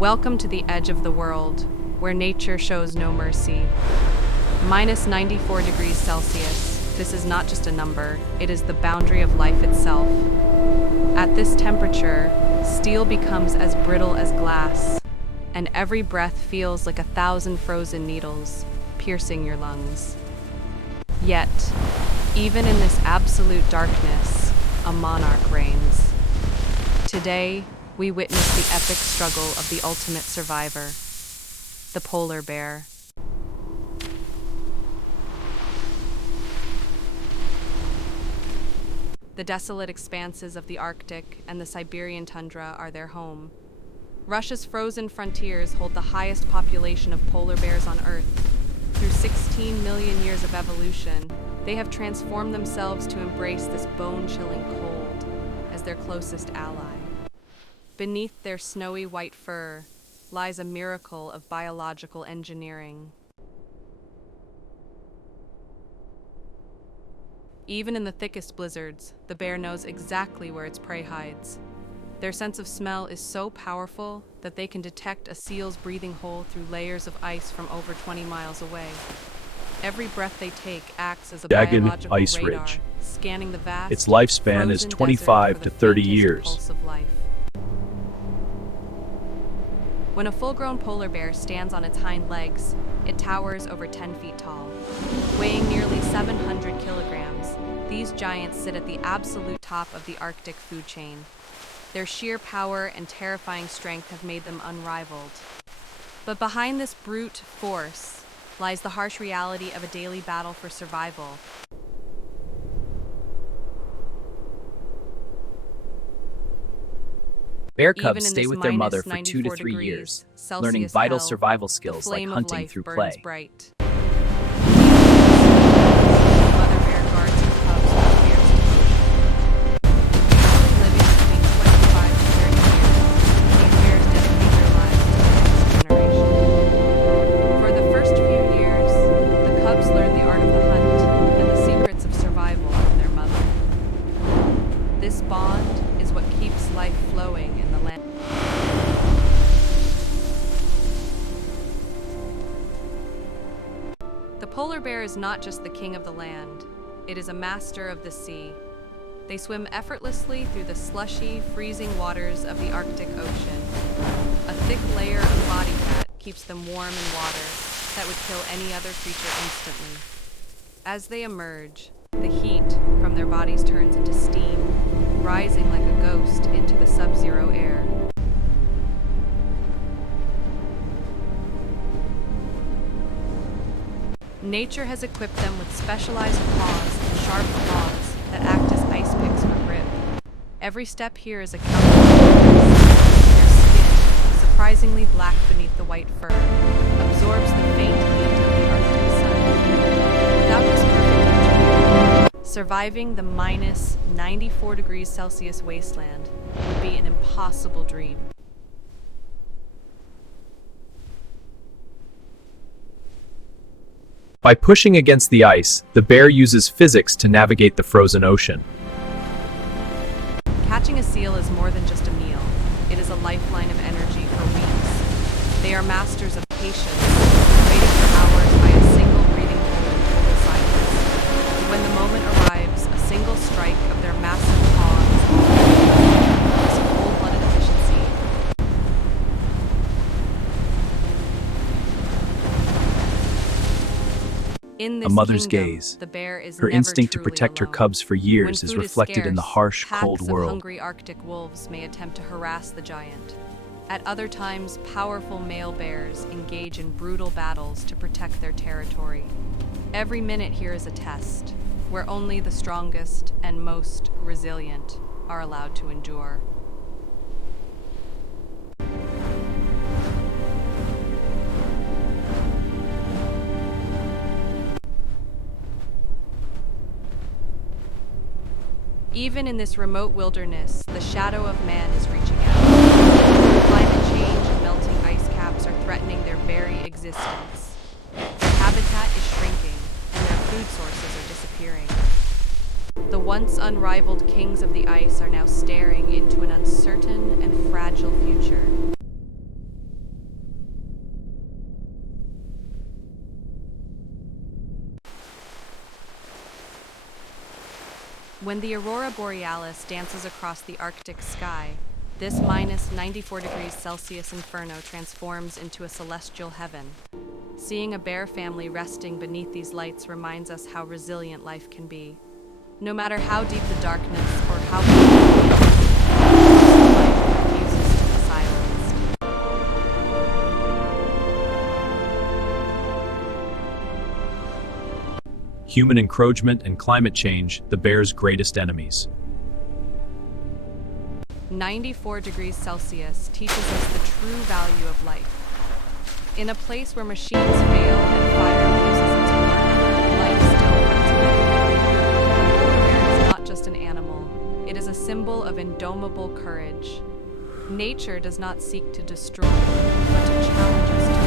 Welcome to the edge of the world, where nature shows no mercy. Minus 94 degrees Celsius. This is not just a number, it is the boundary of life itself. At this temperature, steel becomes as brittle as glass, and every breath feels like 1,000 frozen needles piercing your lungs. Yet, even in this absolute darkness, a monarch reigns. Today, we witness the epic struggle of the ultimate survivor, the polar bear. The desolate expanses of the Arctic and the Siberian tundra are their home. Russia's frozen frontiers hold the highest population of polar bears on Earth. Through 16 million years of evolution, they have transformed themselves to embrace this bone-chilling cold as their closest ally. Beneath their snowy white fur lies a miracle of biological engineering. Even in the thickest blizzards, the bear knows exactly where its prey hides. Their sense of smell is so powerful that they can detect a seal's breathing hole through layers of ice from over 20 miles away. Every breath they take acts as a Jagged biological ice radar, ridge. scanning the vast, Its lifespan is frozen 25 desert to for the 30 faintest years. pulse of life. When a full-grown polar bear stands on its hind legs, it towers over 10 feet tall. Weighing nearly 700 kilograms, these giants sit at the absolute top of the Arctic food chain. Their sheer power and terrifying strength have made them unrivaled. But behind this brute force lies the harsh reality of a daily battle for survival. Bear Even cubs in stay this with their mother for minus 2 to 94 3 years, degrees Celsius learning vital hell, survival the skills like flame of hunting life through burns play. bright. Mother bear guards her cubs with fierce devotion. Living between 25 to 30 years, these bears dedicate their lives to the next generation. For the first few years, the cubs learn the art of the hunt and the secrets of survival from their mother. This bond is what keeps life flowing in the land. The polar bear is not just the king of the land, it is a master of the sea. They swim effortlessly through the slushy, freezing waters of the Arctic Ocean. A thick layer of body fat keeps them warm in water that would kill any other creature instantly. As they emerge, the heat from their bodies turns into steam, rising like a ghost into the sub-zero air. Nature has equipped them with specialized claws and sharp claws that act as ice picks for grip. Every step here is a calculated. Their skin, surprisingly black beneath the white fur, absorbs the faint heat of the Arctic sun. Without this perfect engineering, surviving the minus 94 degrees Celsius wasteland would be an impossible dream. By pushing against the ice, the bear uses physics to navigate the frozen ocean. Catching a seal is more than just a meal. It is a lifeline of energy for weeks. They are masters of patience, waiting for hours by a single breathing hole in total silence. When the moment arrives, a single strike of their massive paws is cold-blooded efficiency. In this A mother's kingdom, gaze. the bear is Her never instinct to truly protect her alone. cubs for years When is food reflected in the scarce, harsh, packs cold of world. hungry Arctic wolves may attempt to harass the giant. At other times, powerful male bears engage in brutal battles to protect their territory. Every minute here is a test, where only the strongest and most resilient are allowed to endure. Even in this remote wilderness, the shadow of man is reaching out. Climate change and melting ice caps are threatening their very existence. Their habitat is shrinking, and their food sources are disappearing. The once unrivaled kings of the ice are now staring into an uncertain and fragile future. When the aurora borealis dances across the Arctic sky, this minus 94 degrees Celsius inferno transforms into a celestial heaven. Seeing a bear family resting beneath these lights reminds us how resilient life can be. No matter how deep the darkness or how life refuses to be silenced. Human encroachment and climate change, the bear's greatest enemies. 94 degrees Celsius teaches us the true value of life. In a place where machines fail and fire loses its warmth, life still burns bright. The bear is not just an animal, it is a symbol of indomitable courage. Nature does not seek to destroy, but to challenge us to